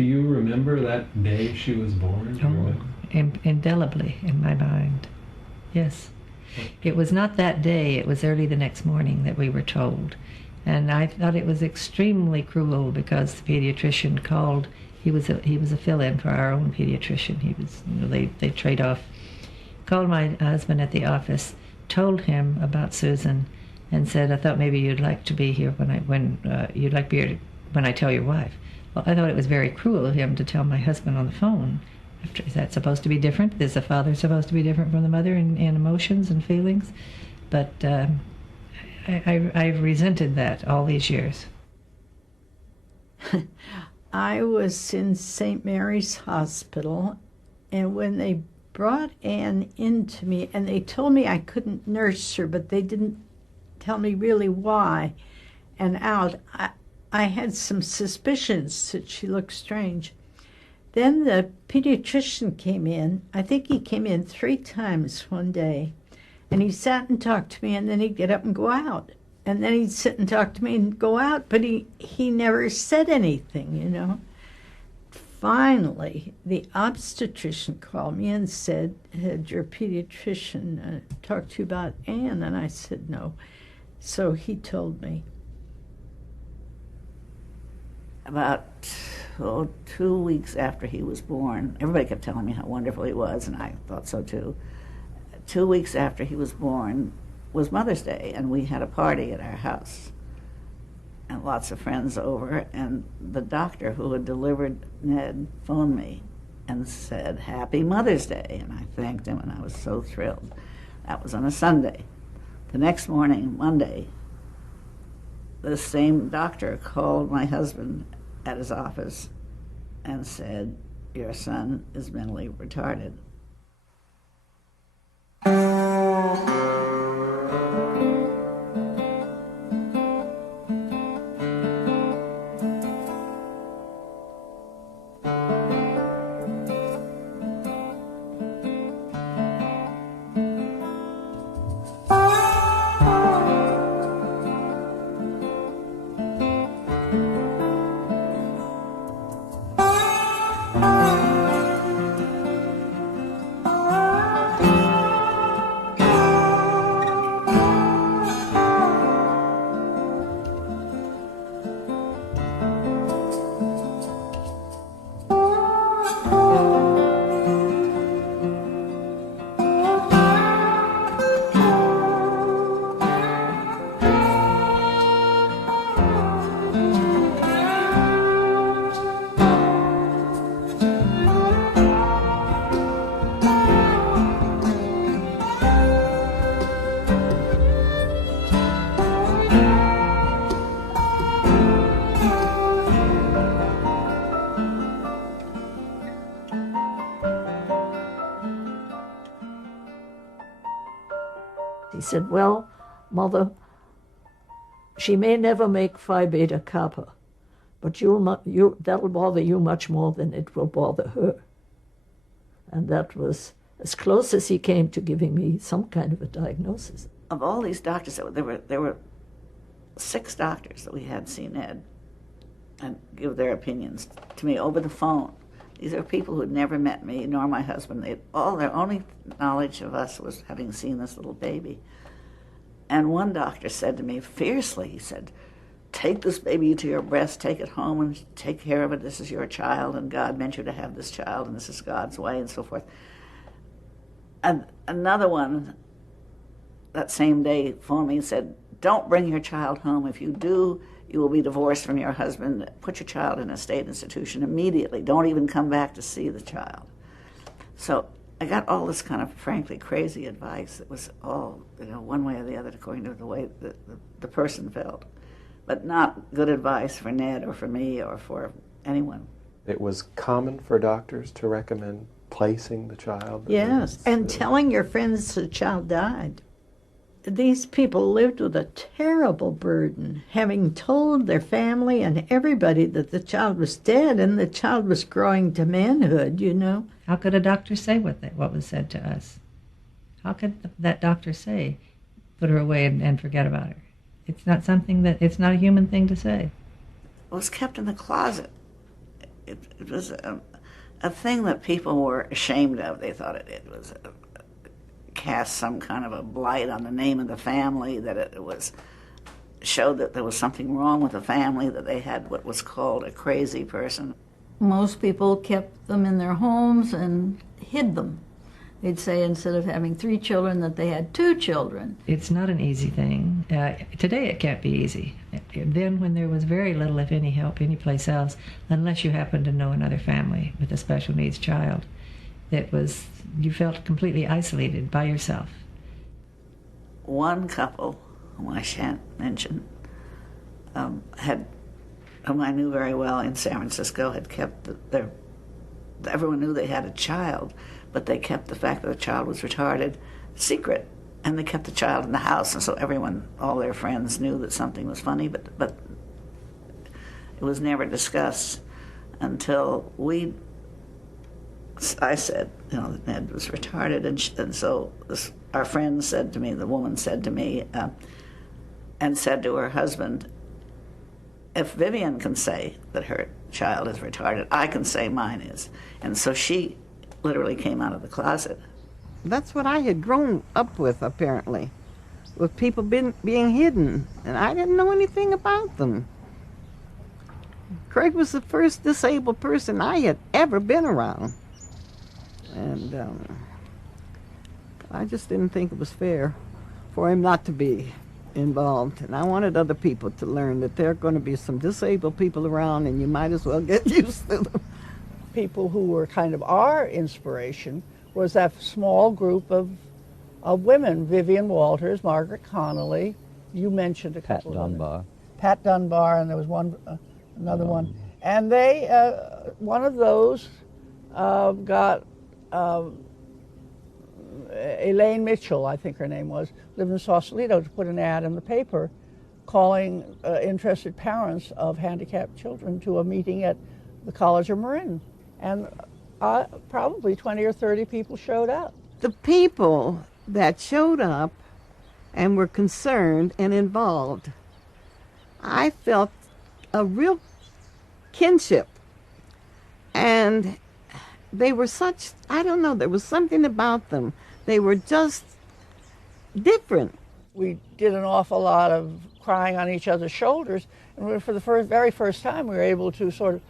Do you remember that day she was born? Indelibly in my mind. Yes. It was not that day, it was early the next morning that we were told. And I thought it was extremely cruel because the pediatrician called. He was a fill-in for our own pediatrician. He was, they trade off. Called my husband at the office, told him about Susan, and said, "I thought maybe you'd like to be here when I tell your wife." Well, I thought it was very cruel of him to tell my husband on the phone. Is that supposed to be different? Is the father supposed to be different from the mother in emotions and feelings? But I've resented that all these years. I was in St. Mary's Hospital, and when they brought Anne into me, and they told me I couldn't nurse her, but they didn't tell me really why, and I had some suspicions that she looked strange. Then the pediatrician came in. I think he came in 3 times one day, and he sat and talked to me, and then he'd get up and go out. And then he'd sit and talk to me and go out, but he never said anything. Finally, the obstetrician called me and said, "Had your pediatrician talked to you about Anne?" And I said, "No." So he told me. About 2 weeks after he was born, everybody kept telling me how wonderful he was, and I thought so too. 2 weeks after he was born was Mother's Day, and we had a party at our house, and lots of friends over, and the doctor who had delivered Ned phoned me and said, "Happy Mother's Day," and I thanked him, and I was so thrilled. That was on a Sunday. The next morning, Monday, the same doctor called my husband at his office and said, "Your son is mentally retarded." He said, "Well, Mother, she may never make Phi Beta Kappa, but that'll bother you much more than it will bother her." And that was as close as he came to giving me some kind of a diagnosis. Of all these doctors, there were 6 doctors that we had seen Ed and give their opinions to me over the phone. These are people who had never met me, nor my husband. Their only knowledge of us was having seen this little baby. And one doctor said to me fiercely, he said, "Take this baby to your breast, take it home and take care of it. This is your child, and God meant you to have this child, and this is God's way," and so forth. And another one that same day phoned me and said, "Don't bring your child home. If you do, you will be divorced from your husband. Put your child in a state institution immediately. Don't even come back to see the child." So I got all this kind of frankly crazy advice that was all, one way or the other according to the way the person felt, but not good advice for Ned or for me or for anyone. It was common for doctors to recommend placing the child? Yes, and telling your friends the child died. These people lived with a terrible burden, having told their family and everybody that the child was dead and the child was growing to manhood, How could a doctor say what was said to us? How could that doctor say, "Put her away and forget about her"? It's not a human thing to say. It was kept in the closet. it was a thing that people were ashamed of. They thought it was cast some kind of a blight on the name of the family, that it was showed that there was something wrong with the family, that they had what was called a crazy person. Most people kept them in their homes and hid them. They'd say instead of having 3 children that they had 2 children. It's not an easy thing. Today it can't be easy. Then when there was very little, if any, help anyplace else, unless you happened to know another family with a special needs child, you felt completely isolated by yourself. One couple, whom I shan't mention, whom I knew very well in San Francisco, had kept everyone knew they had a child, but they kept the fact that the child was retarded secret, and they kept the child in the house, and so all their friends knew that something was funny, but it was never discussed until I said, that Ned was retarded, and so our friend said to me, the woman said to me, and said to her husband, if Vivian can say that her child is retarded, I can say mine is. And so she literally came out of the closet. That's what I had grown up with, apparently, with people being hidden, and I didn't know anything about them. Craig was the first disabled person I had ever been around, and I just didn't think it was fair for him not to be involved, and I wanted other people to learn that there are going to be some disabled people around, and you might as well get used to them. People who were kind of our inspiration was that small group of women, Vivian Walters, Margaret Connolly, you mentioned a couple Pat Dunbar. Pat Dunbar, and there was another one. And they, one of those got Elaine Mitchell, I think her name was, lived in Sausalito, to put an ad in the paper calling interested parents of handicapped children to a meeting at the College of Marin. And probably 20 or 30 people showed up. The people that showed up and were concerned and involved, I felt a real kinship. And they were such, I don't know, there was something about them. They were just different. We did an awful lot of crying on each other's shoulders, and for the very first time we were able to sort of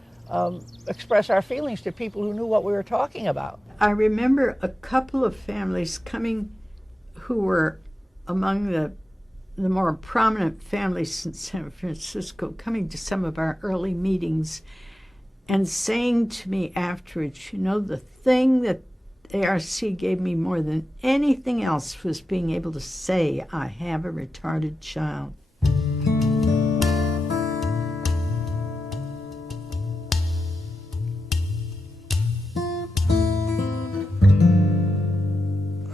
express our feelings to people who knew what we were talking about. I remember a couple of families coming who were among the more prominent families in San Francisco, coming to some of our early meetings and saying to me afterwards, the thing that ARC gave me more than anything else was being able to say, I have a retarded child.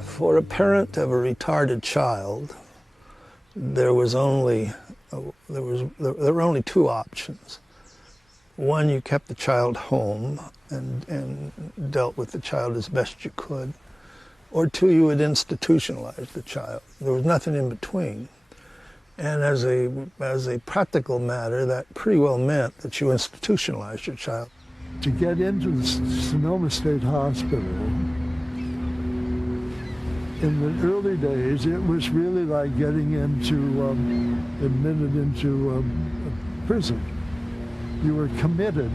For a parent of a retarded child, there were only 2 options. One, you kept the child home and dealt with the child as best you could, or 2, you would institutionalize the child. There was nothing in between. And as a practical matter, that pretty well meant that you institutionalized your child. To get into the Sonoma State Hospital, in the early days, it was really like getting admitted into prison. You were committed,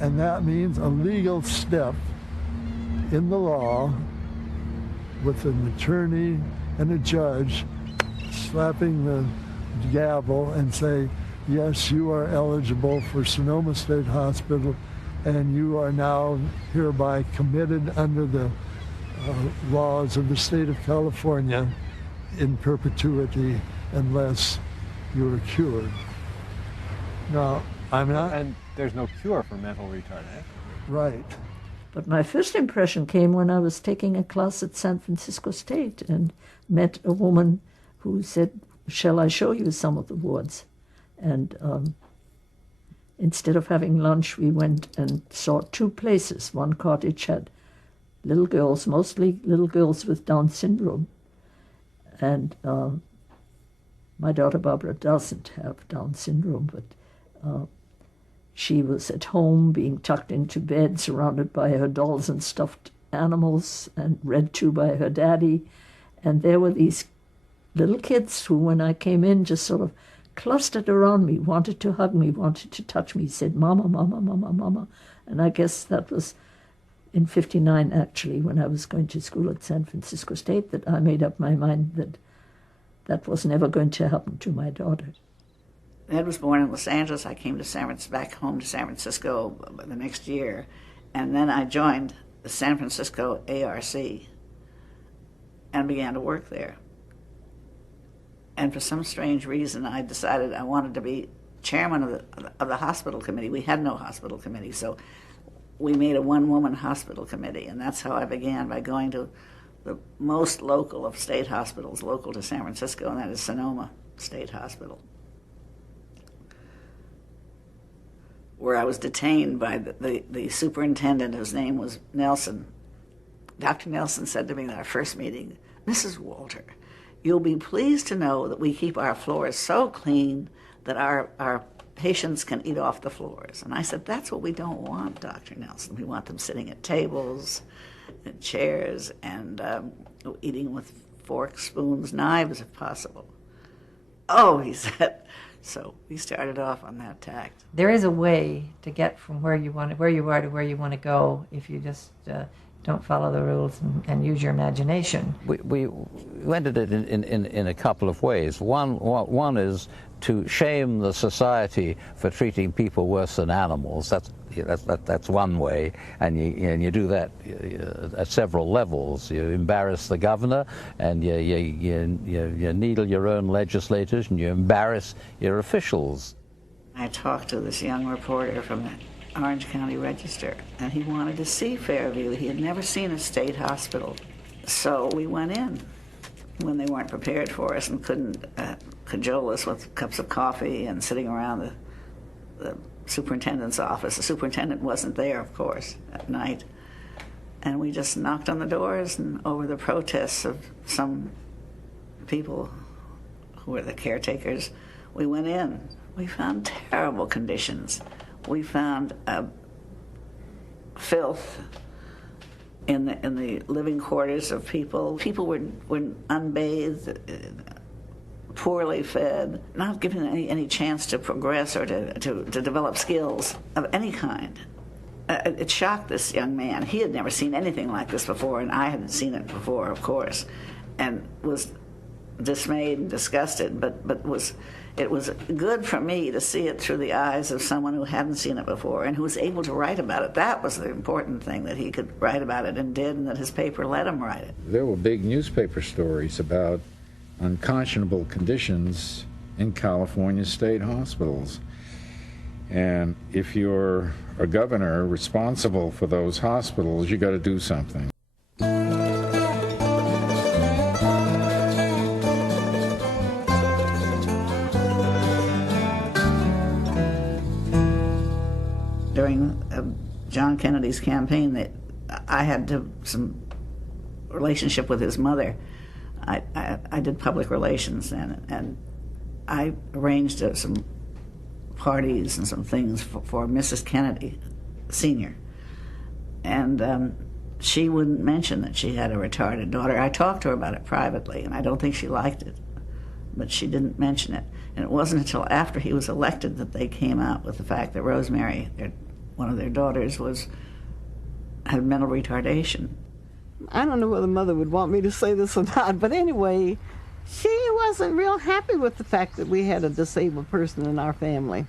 and that means a legal step in the law with an attorney and a judge slapping the gavel and say, yes, you are eligible for Sonoma State Hospital, and you are now hereby committed under the laws of the state of California in perpetuity unless you are cured. Now, I'm not... And there's no cure for mental retardation. Right. But my first impression came when I was taking a class at San Francisco State and met a woman who said, shall I show you some of the wards? And instead of having lunch, we went and saw 2 places. One cottage had little girls, mostly little girls with Down syndrome. And my daughter Barbara doesn't have Down syndrome, but She was at home being tucked into bed, surrounded by her dolls and stuffed animals, and read to by her daddy. And there were these little kids who, when I came in, just sort of clustered around me, wanted to hug me, wanted to touch me, said, "Mama, Mama, Mama, Mama." And I guess that was in '59, actually, when I was going to school at San Francisco State, that I made up my mind that that was never going to happen to my daughter. Ed was born in Los Angeles. I came to back home to San Francisco the next year, and then I joined the San Francisco ARC and began to work there. And for some strange reason, I decided I wanted to be chairman of the hospital committee. We had no hospital committee, so we made a one-woman hospital committee, and that's how I began, by going to the most local of state hospitals, local to San Francisco, and that is Sonoma State Hospital, where I was detained by the superintendent, whose name was Nelson. Dr. Nelson said to me in our first meeting, "Mrs. Walter, you'll be pleased to know that we keep our floors so clean that our patients can eat off the floors." And I said, "That's what we don't want, Dr. Nelson. We want them sitting at tables and chairs and eating with forks, spoons, knives, if possible." "Oh," he said. So we started off on that tact. There is a way to get from where you are to where you want to go if you just don't follow the rules and use your imagination. We ended it in a couple of ways. One is to shame the society for treating people worse than animals. That's one way, and you do that at several levels. You embarrass the governor, and you needle your own legislators, and you embarrass your officials. I talked to this young reporter from the Orange County Register, and he wanted to see Fairview. He had never seen a state hospital. So we went in when they weren't prepared for us and couldn't cajole us with cups of coffee and sitting around the superintendent's office. The superintendent wasn't there, of course, at night. And we just knocked on the doors, and over the protests of some people who were the caretakers, we went in. We found terrible conditions. We found filth in the living quarters of people. People were unbathed, poorly fed, not given any chance to progress or to develop skills of any kind. It shocked this young man. He had never seen anything like this before, and I hadn't seen it before, of course, and was dismayed and disgusted, but it was good for me to see it through the eyes of someone who hadn't seen it before and who was able to write about it. That was the important thing, that he could write about it and did, and that his paper let him write it. There were big newspaper stories about unconscionable conditions in California state hospitals. And if you're a governor responsible for those hospitals, you got to do something. During John Kennedy's campaign, I had some relationship with his mother. I did public relations then, and I arranged some parties and some things for Mrs. Kennedy, Sr. And she wouldn't mention that she had a retarded daughter. I talked to her about it privately, and I don't think she liked it, but she didn't mention it. And it wasn't until after he was elected that they came out with the fact that Rosemary, one of their daughters, had mental retardation. I don't know whether Mother would want me to say this or not, but anyway, she wasn't real happy with the fact that we had a disabled person in our family.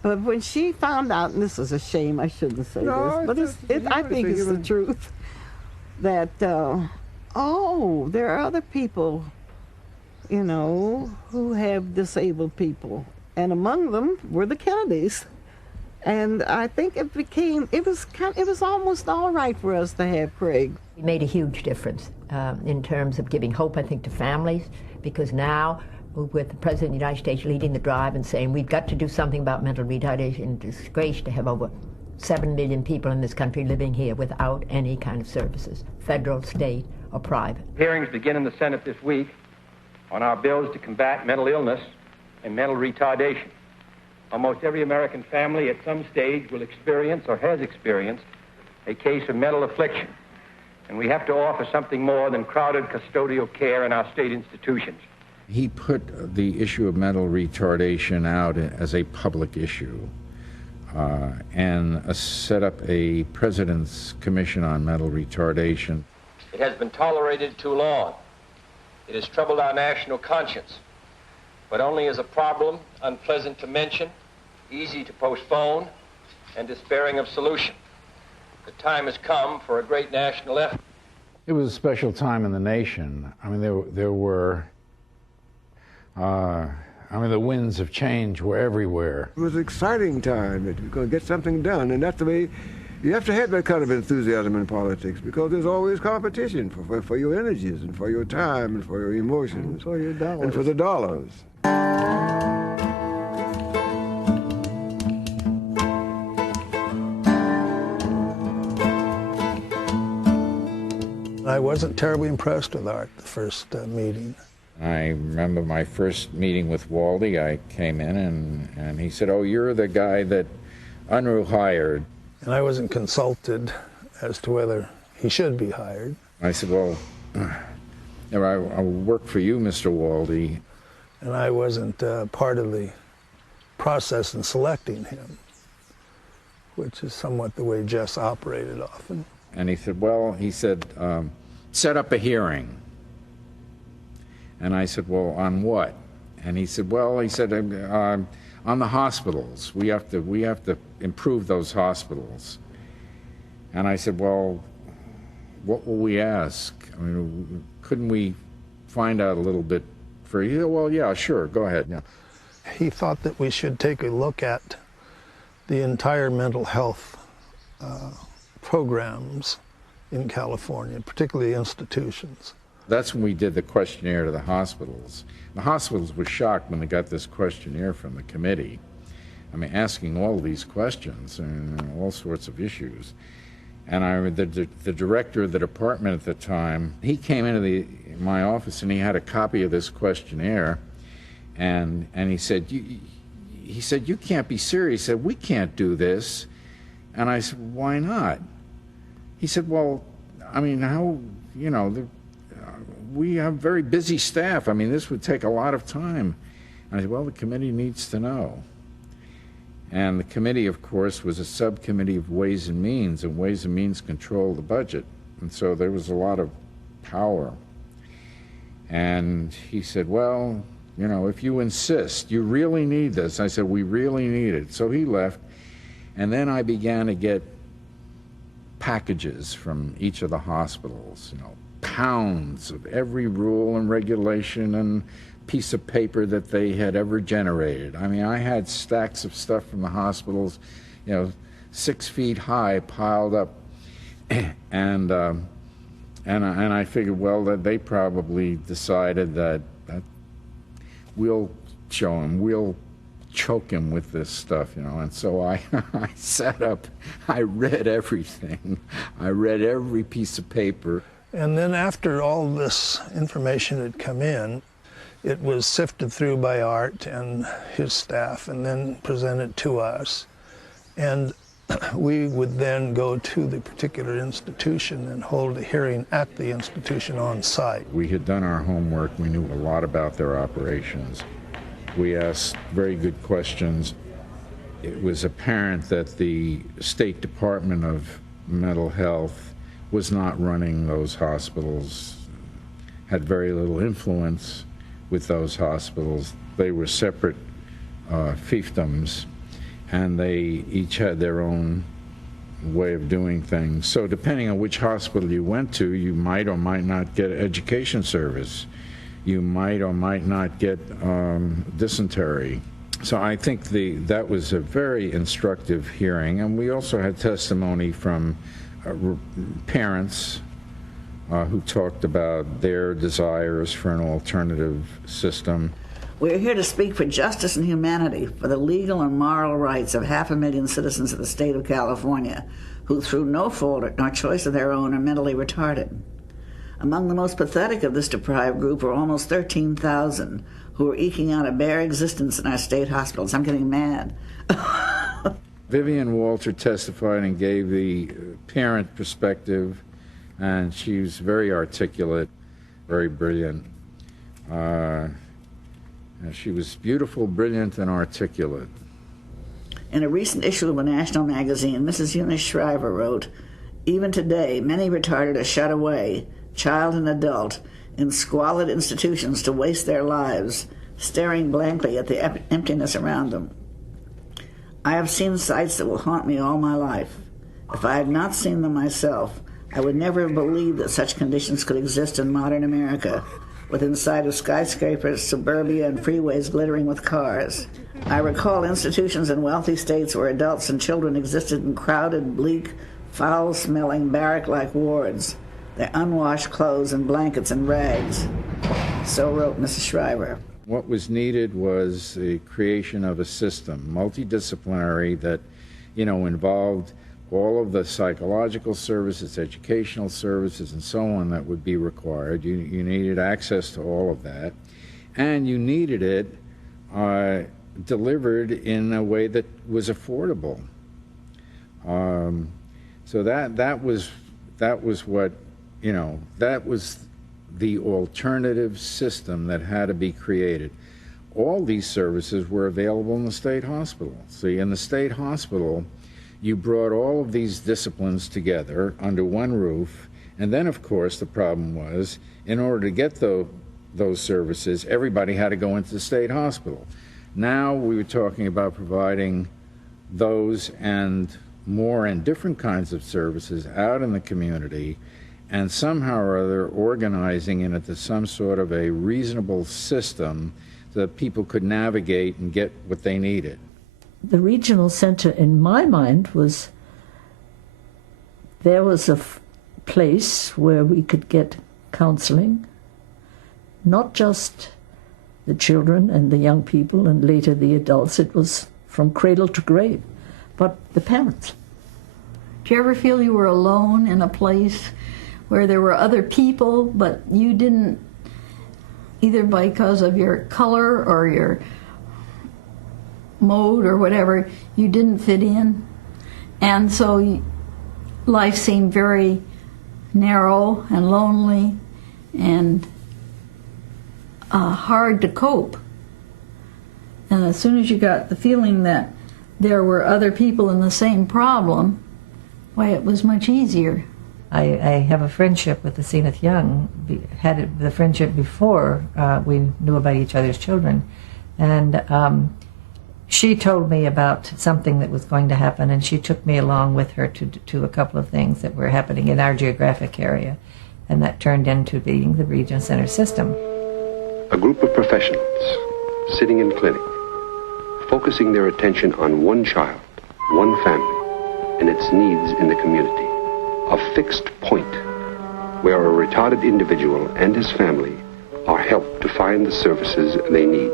But when she found out, and this is a shame, I shouldn't say this, but I think it's the truth, that, there are other people, who have disabled people. And among them were the Kennedys. And I think it was almost all right for us to have Craig. He made a huge difference in terms of giving hope, I think, to families, because now, with the President of the United States leading the drive and saying we've got to do something about mental retardation, it's a disgrace to have over 7 million people in this country living here without any kind of services, federal, state, or private. Hearings begin in the Senate this week on our bills to combat mental illness and mental retardation. Almost every American family at some stage will experience or has experienced a case of mental affliction. And we have to offer something more than crowded custodial care in our state institutions. He put the issue of mental retardation out as a public issue and set up a President's Commission on Mental Retardation. It has been tolerated too long. It has troubled our national conscience, but only as a problem unpleasant to mention, easy to postpone, and despairing of solution. The time has come for a great national effort. It was a special time in the nation. I mean, there were, the winds of change were everywhere. It was an exciting time that you're going to get something done, and that's the way you have to have that kind of enthusiasm in politics, because there's always competition for your energies and for your time and for your emotions and for your dollars. And for the dollars. I wasn't terribly impressed with Art the first meeting. I remember my first meeting with Waldy. I came in and he said, "Oh, you're the guy that Unruh hired." And I wasn't consulted as to whether he should be hired. I said, "Well, I work for you, Mr. Waldy." And I wasn't part of the process in selecting him, which is somewhat the way Jess operated often. And he said, set up a hearing. And I said, well, on what? And he said, on the hospitals. We have to improve those hospitals. And I said, well, what will we ask? I mean, couldn't we find out a little bit for you? Well, yeah, sure, go ahead. Yeah. He thought that we should take a look at the entire mental health programs in California, particularly institutions. That's when we did the questionnaire to the hospitals. The hospitals were shocked when they got this questionnaire from the committee. I mean, asking all these questions and all sorts of issues. And the director of the department at the time, he came into my office and he had a copy of this questionnaire, and he said, you can't be serious. He said, we can't do this. And I said, why not? He said, well, I mean, we have very busy staff. I mean, this would take a lot of time. And I said, well, the committee needs to know. And the committee, of course, was a subcommittee of Ways and Means, and Ways and Means control the budget. And so there was a lot of power. And he said, well, if you insist, you really need this. I said, we really need it. So he left. And then I began to get packages from each of the hospitals, pounds of every rule and regulation and piece of paper that they had ever generated. I mean, I had stacks of stuff from the hospitals, 6 feet high, piled up, and I figured, well, that they probably decided that we'll show them, we'll choke him with this stuff, and so I sat up, I read everything. I read every piece of paper. And then after all this information had come in, it was sifted through by Art and his staff and then presented to us. And we would then go to the particular institution and hold a hearing at the institution on site. We had done our homework. We knew a lot about their operations. We asked very good questions. It was apparent that the State Department of Mental Health was not running those hospitals, had very little influence with those hospitals. They were separate fiefdoms, and they each had their own way of doing things. So depending on which hospital you went to, you might or might not get education service. You might or might not get dysentery. So I think that was a very instructive hearing, and we also had testimony from parents who talked about their desires for an alternative system. We're here to speak for justice and humanity, for the legal and moral rights of 500,000 citizens of the state of California who, through no fault nor choice of their own, are mentally retarded. Among the most pathetic of this deprived group are almost 13,000 who are eking out a bare existence in our state hospitals. I'm getting mad. Vivian Walter testified and gave the parent perspective, and she was very articulate, very brilliant. She was beautiful, brilliant, and articulate. In a recent issue of a national magazine, Mrs. Eunice Shriver wrote, "Even today, many retarded are shut away, child and adult, in squalid institutions to waste their lives, staring blankly at the emptiness around them. I have seen sights that will haunt me all my life. If I had not seen them myself, I would never have believed that such conditions could exist in modern America, within sight of skyscrapers, suburbia, and freeways glittering with cars. I recall institutions in wealthy states where adults and children existed in crowded, bleak, foul-smelling, barrack-like wards, their unwashed clothes and blankets and rags." So wrote Mrs. Shriver. What was needed was the creation of a system, multidisciplinary, that, involved all of the psychological services, educational services, and so on that would be required. You needed access to all of that, and you needed it delivered in a way that was affordable. So that was what, that was the alternative system that had to be created. All these services were available in the state hospital. See, in the state hospital, you brought all of these disciplines together under one roof, and then, of course, the problem was, in order to get those services, everybody had to go into the state hospital. Now we were talking about providing those and more and different kinds of services out in the community, and somehow or other organizing it into some sort of a reasonable system so that people could navigate and get what they needed. The regional center, in my mind, there was a place where we could get counseling, not just the children and the young people and later the adults. It was from cradle to grave, but the parents. Do you ever feel you were alone in a place where there were other people, but you didn't, either because of your color or your mode or whatever, you didn't fit in? And so life seemed very narrow and lonely and hard to cope. And as soon as you got the feeling that there were other people in the same problem, why, it was much easier. I have a friendship with the Zenith Young, had the friendship before we knew about each other's children. And she told me about something that was going to happen, and she took me along with her to a couple of things that were happening in our geographic area, and that turned into being the Regional Center system. A group of professionals sitting in clinic, focusing their attention on one child, one family, and its needs in the community. A fixed point where a retarded individual and his family are helped to find the services they need.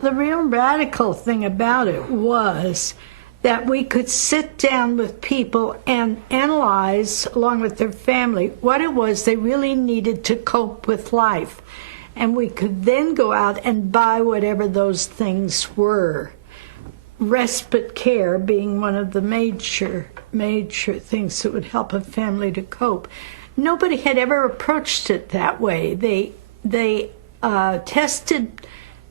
The real radical thing about it was that we could sit down with people and analyze, along with their family, what it was they really needed to cope with life. And we could then go out and buy whatever those things were. Respite care being one of the major things that would help a family to cope. Nobody had ever approached it that way. They tested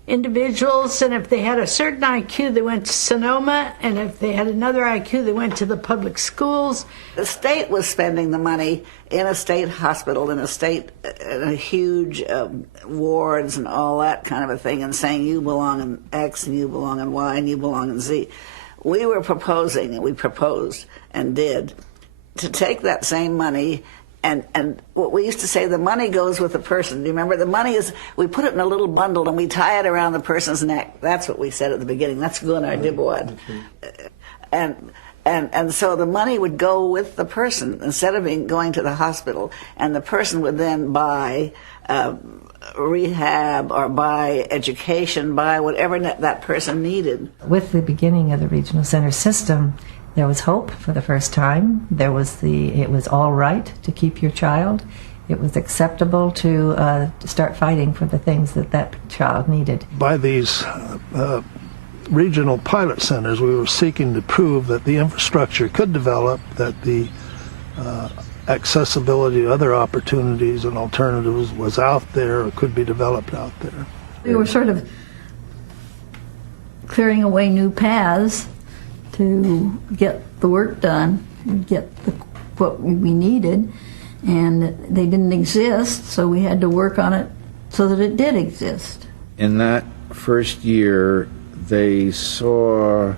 individuals, and if they had a certain IQ, they went to Sonoma, and if they had another IQ, they went to the public schools. The state was spending the money in a state hospital, in a huge wards and all that kind of a thing, and saying you belong in X, and you belong in Y, and you belong in Z. We were proposing, and we proposed and did, to take that same money. And what we used to say, the money goes with the person. Do you remember? The money is, we put it in a little bundle and we tie it around the person's neck. That's what we said at the beginning. That's Gunnar Dibwad. And so the money would go with the person instead of going to the hospital. And the person would then buy rehab or buy education, buy whatever that person needed. With the beginning of the Regional Center system, there was hope for the first time. It was all right to keep your child. it was acceptable to start fighting for the things that that child needed. By these regional pilot centers, we were seeking to prove that the infrastructure could develop, that the accessibility to other opportunities and alternatives was out there or could be developed out there. We were sort of clearing away new paths to get the work done, and get what we needed, and they didn't exist, so we had to work on it so that it did exist. In that first year, they saw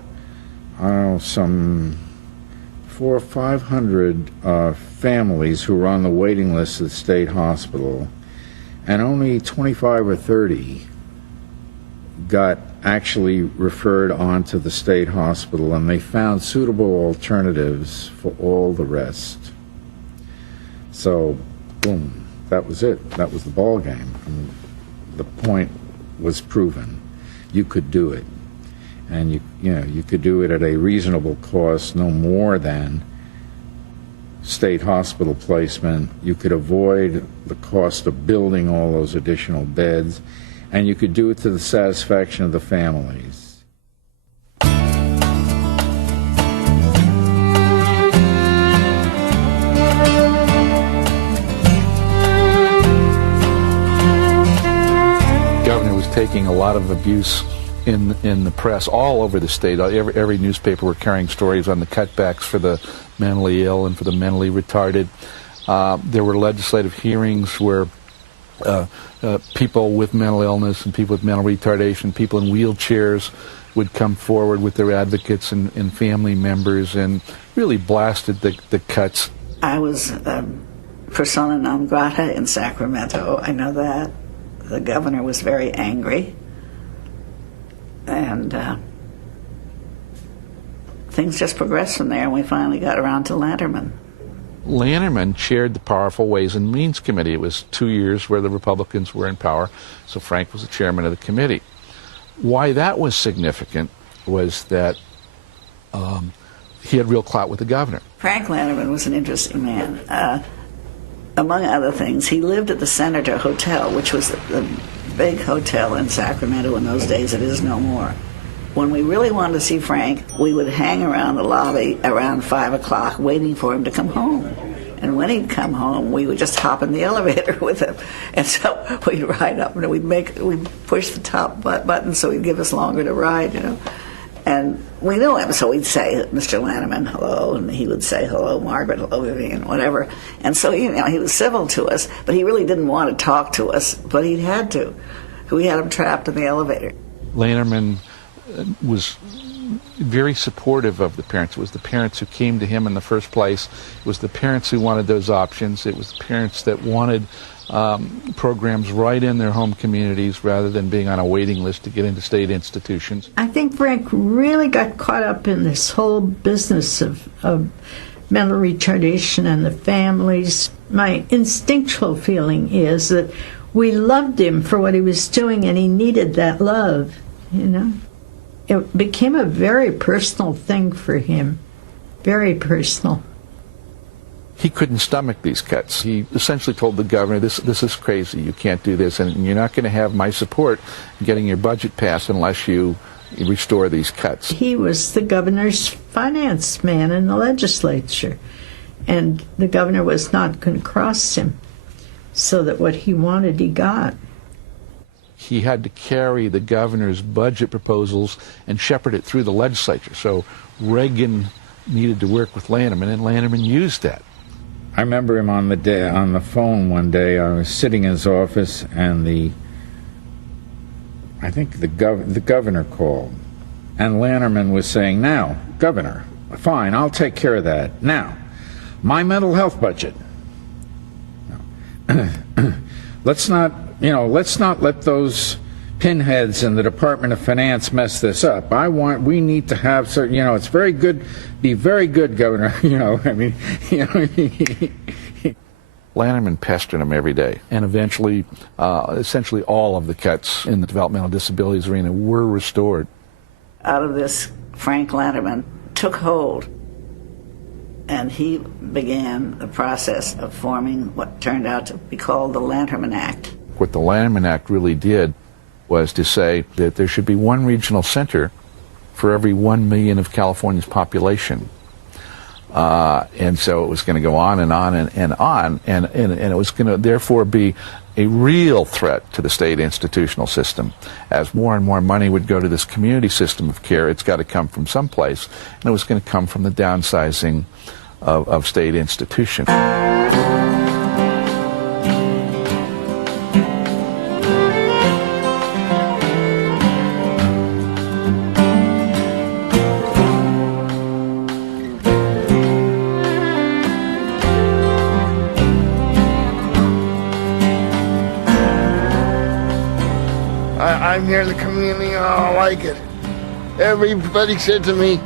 some 400 or 500 families who were on the waiting list at the state hospital, and only 25 or 30 got actually referred on to the state hospital, and they found suitable alternatives for all the rest. So, boom, that was it. That was the ball game. And the point was proven. You could do it. And you could do it at a reasonable cost, no more than state hospital placement. You could avoid the cost of building all those additional beds, and you could do it to the satisfaction of the families. The governor was taking a lot of abuse in the press all over the state. Every newspaper were carrying stories on the cutbacks for the mentally ill and for the mentally retarded. There were legislative hearings where people with mental illness and people with mental retardation, people in wheelchairs would come forward with their advocates and family members and really blasted the cuts. I was persona non grata in Sacramento. I know that. The governor was very angry. And things just progressed from there, and we finally got around to Lanterman. Lanterman chaired the Powerful Ways and Means Committee. It was 2 years where the Republicans were in power, so Frank was the chairman of the committee. Why that was significant was that he had real clout with the governor. Frank Lanterman was an interesting man. Among other things, he lived at the Senator Hotel, which was the big hotel in Sacramento in those days. It is no more. When we really wanted to see Frank, we would hang around the lobby around 5 o'clock waiting for him to come home. And when he'd come home, we would just hop in the elevator with him. And so we'd ride up and we'd push the top button so he'd give us longer to ride, you know. And we knew him, so we'd say, Mr. Lanterman, hello, and he would say, hello, Margaret, hello, Vivian, whatever. And so, he was civil to us, but he really didn't want to talk to us, but he had to. We had him trapped in the elevator. Lanterman was very supportive of the parents. It was the parents who came to him in the first place. It was the parents who wanted those options. It was the parents that wanted programs right in their home communities rather than being on a waiting list to get into state institutions. I think Frank really got caught up in this whole business of mental retardation and the families. My instinctual feeling is that we loved him for what he was doing, and he needed that love, you know. It became a very personal thing for him, very personal. He couldn't stomach these cuts. He essentially told the governor, this is crazy, you can't do this, and you're not going to have my support in getting your budget passed unless you restore these cuts. He was the governor's finance man in the legislature, and the governor was not going to cross him, so that what he wanted, he got. He had to carry the governor's budget proposals and shepherd it through the legislature. So Reagan needed to work with Lanterman, and Lanterman used that. I remember him on the phone one day. I was sitting in his office, and I think the governor called, and Lanterman was saying, "Now, Governor, fine, I'll take care of that. Now, my mental health budget. Let's not let those pinheads in the Department of Finance mess this up. We need to have certain, it's very good, be very good, Governor, Lanterman pestered him every day, and eventually, essentially all of the cuts in the developmental disabilities arena were restored. Out of this, Frank Lanterman took hold And he began the process of forming what turned out to be called the Lanterman Act. What the Lanterman Act really did was to say that there should be one regional center for every 1 million of California's population. And so it was going to go on and on and on, and it was going to therefore be a real threat to the state institutional system. As more and more money would go to this community system of care, it's got to come from someplace, and it was going to come from the downsizing of state institutions. I'm here in the community, I like it. Everybody said to me,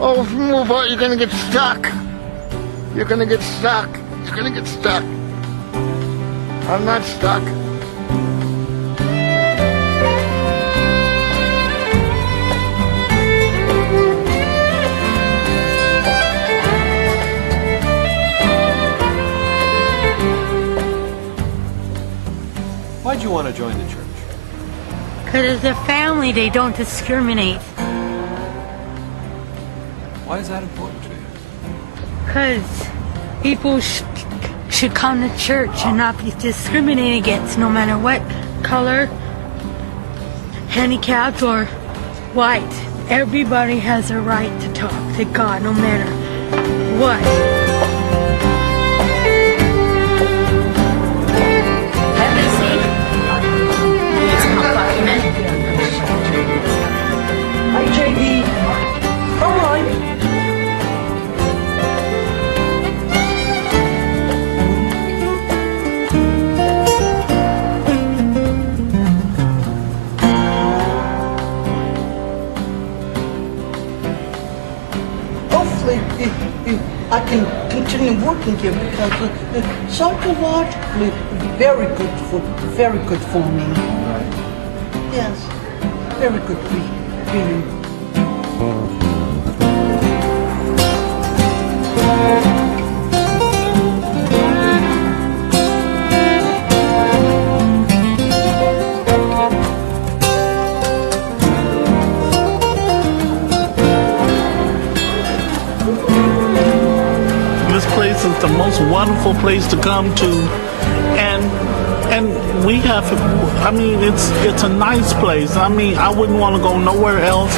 oh, if you move out, you're gonna get stuck. You're gonna get stuck. You're gonna get stuck. I'm not stuck. Why'd you want to join the church? Because as a family, they don't discriminate. Why is that important to you? Because people should come to church and not be discriminated against, no matter what color, handicapped, or white. Everybody has a right to talk to God, no matter what. Hi, JD. All right. Hopefully, I can continue working here because psychologically, very good for me. Yes, very good feeling. This place is the most wonderful place to come to, and we have, I mean, it's a nice place. I mean, I wouldn't want to go nowhere else.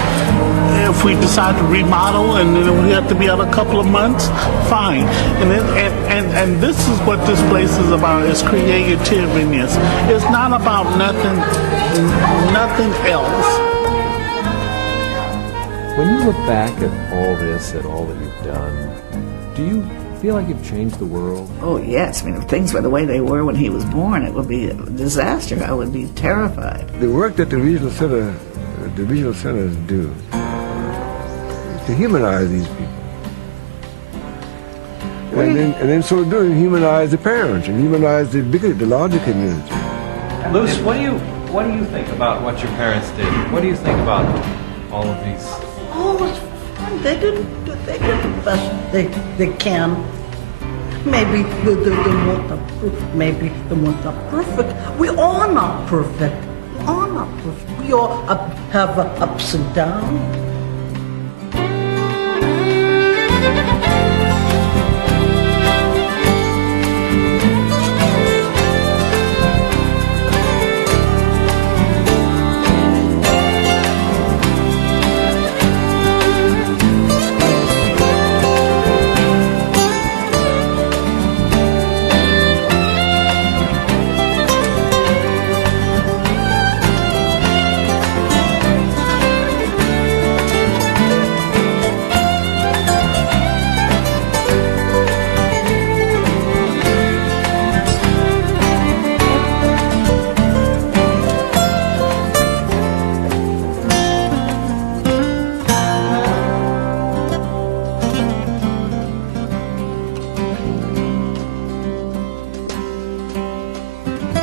If we decide to remodel and then we have to be out a couple of months, fine. And this is what this place is about, is creativeness. It's not about nothing else. When you look back at all this, at all that you've done, do you feel like you've changed the world? Oh, yes. I mean, if things were the way they were when he was born, it would be a disaster. I would be terrified. The work that the regional centers do to humanize these people. And then so doing, humanize the parents and humanize the larger community. Luce, what do you think about what your parents did? What do you think about all of these? Oh, it's fun. They did the best they can. Maybe they want the perfect. Maybe they want the perfect. We are not perfect. We are not perfect. We all have ups and downs.